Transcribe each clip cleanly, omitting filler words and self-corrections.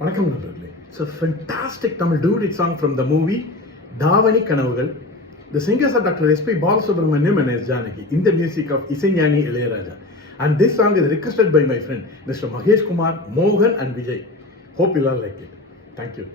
வணக்கம் நண்பர்களே. It's a fantastic Tamil duet song from the movie தாவணி கனவுகள். The singers are Dr. S.P. Balasubramaniam and S. Janaki in the music of Isaignani Ilayaraja. And this song is requested by my friend Mr. Mahesh Kumar, Mohan and Vijay. Hope you all like it. Thank you.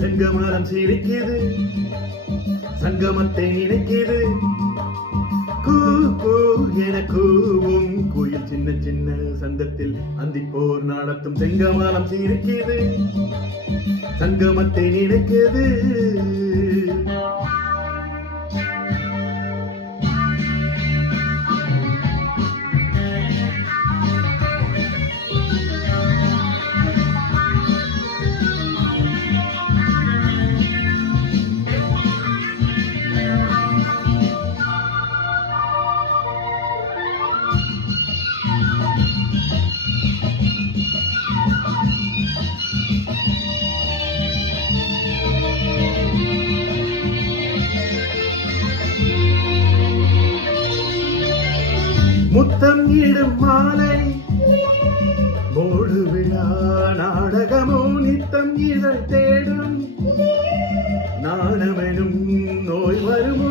செங்கமரம் சிரிக்குது, சங்கமத்தை நினைக்குது, கூ கூ என கூவும் குயில் சின்ன சின்ன சந்தத்தில் அந்திப்போர் நடத்தும். செங்கமரம் சிரிக்குது, சங்கமத்தை நினைக்குது. முத்தம் இடும் மாலை மூடு விழா நாடகமோ நித்தம் இதழ் தேடும். நாணமெனும் நோய் வருமோ,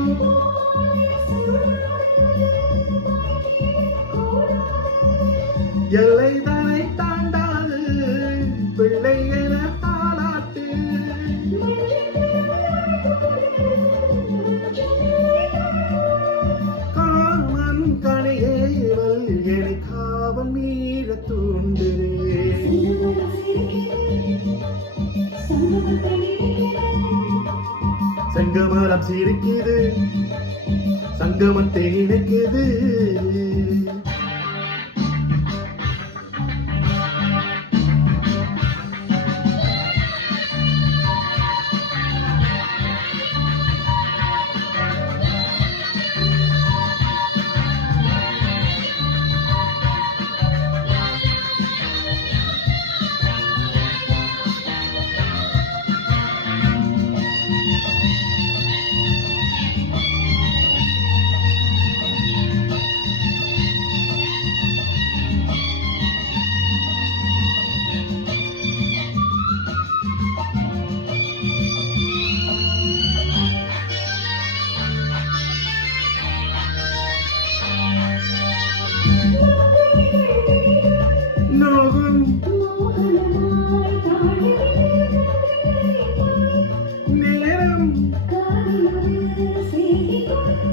எல்லை தானை தாண்டாது பிள்ளை என தாளாட்டு. காமன் கணியேவல் என காவல் மீற தூண்டுதே. செங்கமரம் சிரிக்குது, சங்கமத்தை நினைக்குது.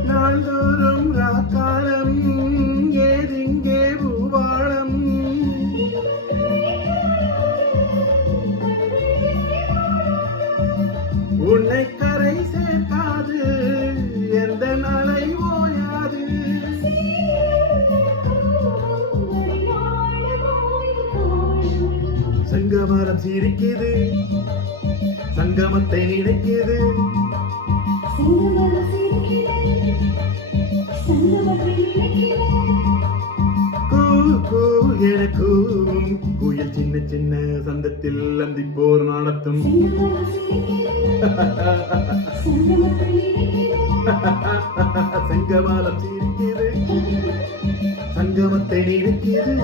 நாள்தோறும் ராக்காலம் ஏதிங்கே பூவாளம். உன்னை கரை சேர்க்காது எந்த நாளை ஓயாது. செங்கமரம் சிரிக்குது, சங்கமத்தை நினைக்குது. எனக்கும் குயில் சின்ன சின்ன சந்தத்தில் அந்திப்போர் நடத்தும். செங்கமரம் சிரிக்குது, சங்கமத்தை நினைக்குது.